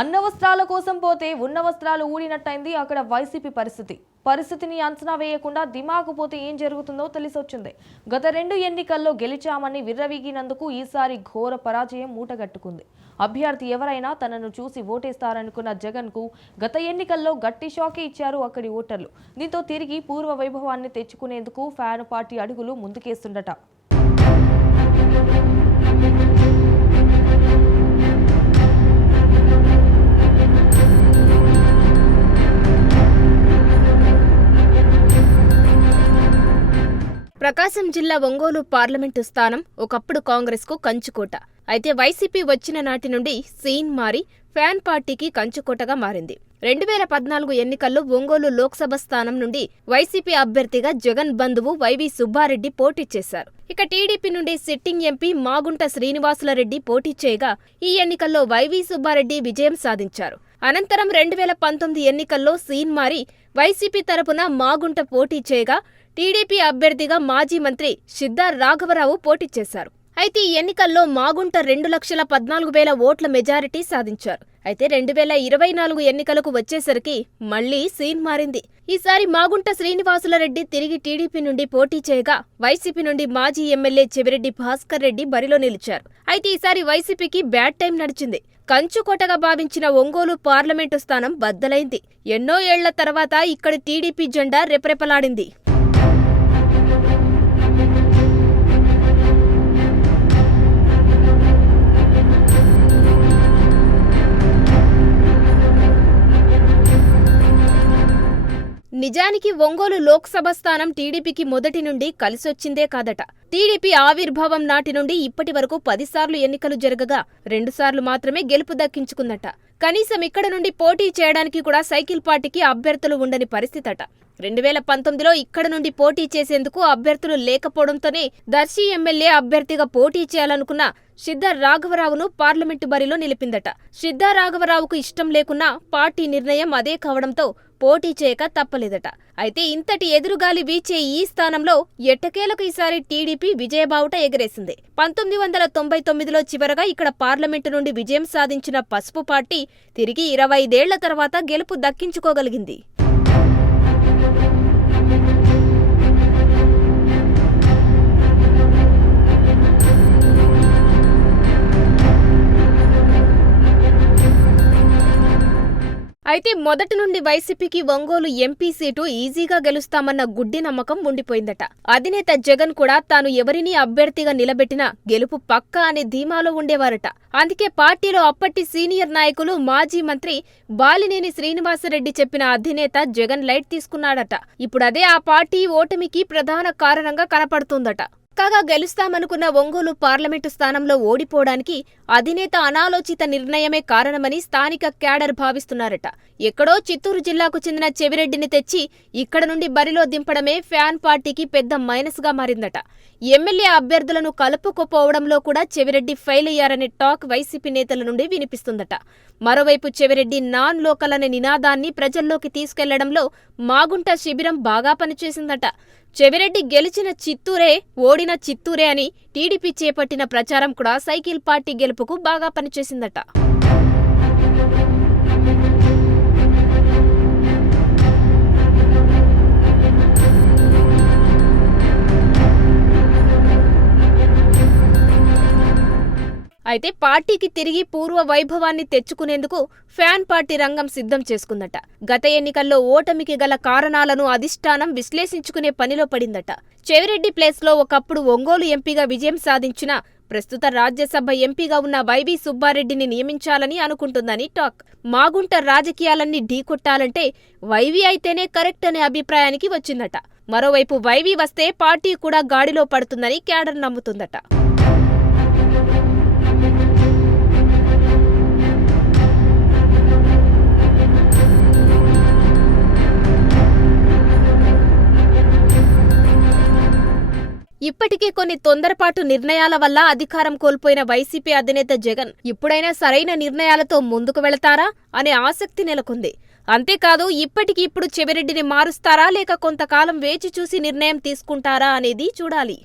అన్న వస్త్రాల కోసం పోతే ఉన్న వస్త్రాలు ఊడినట్టయింది అక్కడ వైసీపీ పరిస్థితి. పరిస్థితిని అంచనా వేయకుండా దిమాకు పోతే ఏం జరుగుతుందో తెలిసొచ్చింది. గత రెండు ఎన్నికల్లో గెలిచామని విర్రవీగినందుకు ఈసారి ఘోర పరాజయం మూటగట్టుకుంది అభ్యర్థి ఎవరైనా తనను చూసి ఓటేస్తారనుకున్న జగన్కు గత ఎన్నికల్లో గట్టి షాకే ఇచ్చారు అక్కడి ఓటర్లు. దీంతో తిరిగి పూర్వ వైభవాన్ని తెచ్చుకునేందుకు ఫ్యాన్ పార్టీ అడుగులు ముందుకేస్తుండట ప్రకాశం జిల్లా ఒంగోలు పార్లమెంటు స్థానం ఒకప్పుడు కాంగ్రెస్కు కంచుకోట. అయితే వైసీపీ వచ్చిన నాటి నుండి సీన్ మారి ఫ్యాన్ పార్టీకి కంచుకోటగా మారింది. రెండు వేల పద్నాలుగు ఎన్నికల్లో ఒంగోలు లోక్సభ స్థానం నుండి వైసీపీ అభ్యర్థిగా జగన్ బంధువు వైవి సుబ్బారెడ్డి పోటీ చేశారు. ఇక టీడీపీ నుండి సిట్టింగ్ ఎంపీ మాగుంట శ్రీనివాసులరెడ్డి పోటీ చేయగా ఈ ఎన్నికల్లో వైవి సుబ్బారెడ్డి విజయం సాధించారు. అనంతరం రెండు వేల పంతొమ్మిది ఎన్నికల్లో సీన్ మారి వైసీపీ తరపున మాగుంట పోటీ చేయగా టీడీపీ అభ్యర్థిగా మాజీ మంత్రి సిద్ధార్ రాఘవరావు పోటీ చేశారు. అయితే ఈ ఎన్నికల్లో మాగుంట రెండు లక్షల పద్నాలుగు వేల ఓట్ల మెజారిటీ సాధించారు. అయితే రెండు వేల ఇరవై నాలుగు ఎన్నికలకు వచ్చేసరికి మళ్ళీ సీన్ మారింది. ఈసారి మాగుంట శ్రీనివాసులరెడ్డి తిరిగి టీడీపీ నుండి పోటీ చేయగా వైసీపీ నుండి మాజీ ఎమ్మెల్యే చెవిరెడ్డి భాస్కర్ రెడ్డి బరిలో నిలిచారు. అయితే ఈసారి వైసీపీకి బ్యాడ్ టైం నడిచింది. కంచుకోటగా భావించిన ఒంగోలు పార్లమెంటు స్థానం బద్దలైంది. ఎన్నో ఏళ్ళ తర్వాత ఇక్కడ టీడీపీ జెండా రెపరెపలాడింది. నిజానికి ఒంగోలు లోక్సభ స్థానం టీడీపీకి మొదటి నుండి కలిసొచ్చిందే కాదట. టీడీపీ ఆవిర్భావం నాటి నుండి ఇప్పటి వరకు పదిసార్లు ఎన్నికలు జరగగా రెండుసార్లు మాత్రమే గెలుపు దక్కించుకుందట. కనీసం ఇక్కడ నుండి పోటీ చేయడానికి కూడా సైకిల్ పార్టీకి అభ్యర్థులు ఉండని పరిస్థితట. రెండు వేల పంతొమ్మిదిలో ఇక్కడ నుండి పోటీ చేసేందుకు అభ్యర్థులు లేకపోవడంతోనే దర్శి ఎమ్మెల్యే అభ్యర్థిగా పోటీ చేయాలనుకున్న సిద్ధ రాఘవరావును పార్లమెంటు బరిలో నిలిపిందట. సిద్ధ రాఘవరావుకు ఇష్టం లేకున్నా పార్టీ నిర్ణయం అదే కావడంతో పోటీ చేయక తప్పలేదట. అయితే ఇంతటి ఎదురుగాలి వీచే ఈ స్థానంలో ఎట్టకేలకు ఈసారి టీడీపీ విజయబావుట ఎగరేసింది. పంతొమ్మిది వందల తొంభై తొమ్మిదిలో చివరగా ఇక్కడ పార్లమెంటు నుండి విజయం సాధించిన పసుపు పార్టీ తిరిగి ఇరవై ఐదేళ్ళ తర్వాత గెలుపు దక్కించుకోగలిగింది. Thank you. అయితే మొదటి నుండి వైసీపీకి ఒంగోలు ఎంపీ సీటు ఈజీగా గెలుస్తామన్న గుడ్డి నమ్మకం ఉండిపోయిందట. అధినేత జగన్ కూడా తాను ఎవరినీ అభ్యర్థిగా నిలబెట్టినా గెలుపు పక్కా అనే ధీమాలో ఉండేవారట. అందుకే పార్టీలో అప్పటి సీనియర్ నాయకులు మాజీ మంత్రి బాలినేని శ్రీనివాసరెడ్డి చెప్పిన అధినేత జగన్ లైట్ తీసుకున్నాడట. ఇప్పుడు అదే ఆ పార్టీ ఓటమికి ప్రధాన కారణంగా కనపడుతోందట. కాగా గెలుస్తామనుకున్న ఒంగోలు పార్లమెంటు స్థానంలో ఓడిపోవడానికి అధినేత అనాలోచిత నిర్ణయమే కారణమని స్థానిక క్యాడర్ భావిస్తున్నారట. ఎక్కడో చిత్తూరు జిల్లాకు చెందిన చెవిరెడ్డిని తెచ్చి ఇక్కడ నుండి బరిలో దింపడమే ఫ్యాన్ పార్టీకి పెద్ద మైనస్గా మారిందట. ఎమ్మెల్యే అభ్యర్థులను కలుపుకోపోవడంలో కూడా చెవిరెడ్డి ఫెయిల్ అయ్యారనే టాక్ వైసీపీ నేతల నుండి వినిపిస్తుందట. మరోవైపు చెవిరెడ్డి నాన్ లోకల్ అనే నినాదాన్ని ప్రజల్లోకి తీసుకెళ్ళడంలో మాగుంట శిబిరం బాగా పనిచేసిందట. చెవిరెడ్డి గెలిచిన చిత్తూరే ఓడిన చిత్తూరే అని టీడీపీ చేపట్టిన ప్రచారం కూడా సైకిల్ పార్టీ గెలుపుకు బాగా పనిచేసిందట. అయితే పార్టీకి తిరిగి పూర్వ వైభవాన్ని తెచ్చుకునేందుకు ఫ్యాన్ పార్టీ రంగం సిద్ధం చేసుకుందట. గత ఎన్నికల్లో ఓటమికి గల కారణాలను అధిష్టానం విశ్లేషించుకునే పనిలో పడిందట. చెవిరెడ్డి ప్లేస్లో ఒకప్పుడు ఒంగోలు ఎంపీగా విజయం సాధించిన ప్రస్తుత రాజ్యసభ ఎంపీగా ఉన్న వైవి సుబ్బారెడ్డిని నియమించాలని అనుకుంటుందని టాక్. మాగుంట రాజకీయాలన్నీ ఢీకొట్టాలంటే వైవి అయితేనే కరెక్ట్ అనే అభిప్రాయానికి వచ్చిందట. మరోవైపు వైవి వస్తే పార్టీ కూడా గాడిలో పడుతుందని క్యాడర్ నమ్ముతుందట. ఇప్పటికే కొన్ని తొందరపాటు నిర్ణయాల వల్ల అధికారం కోల్పోయిన వైసీపీ అధినేత జగన్ ఇప్పుడైనా సరైన నిర్ణయాలతో ముందుకు వెళతారా అనే ఆసక్తి నెలకొంది. అంతేకాదు ఇప్పటికి ఇప్పుడు చెవిరెడ్డిని మారుస్తారా లేక కొంతకాలం వేచి చూసి నిర్ణయం తీసుకుంటారా అనేది చూడాలి.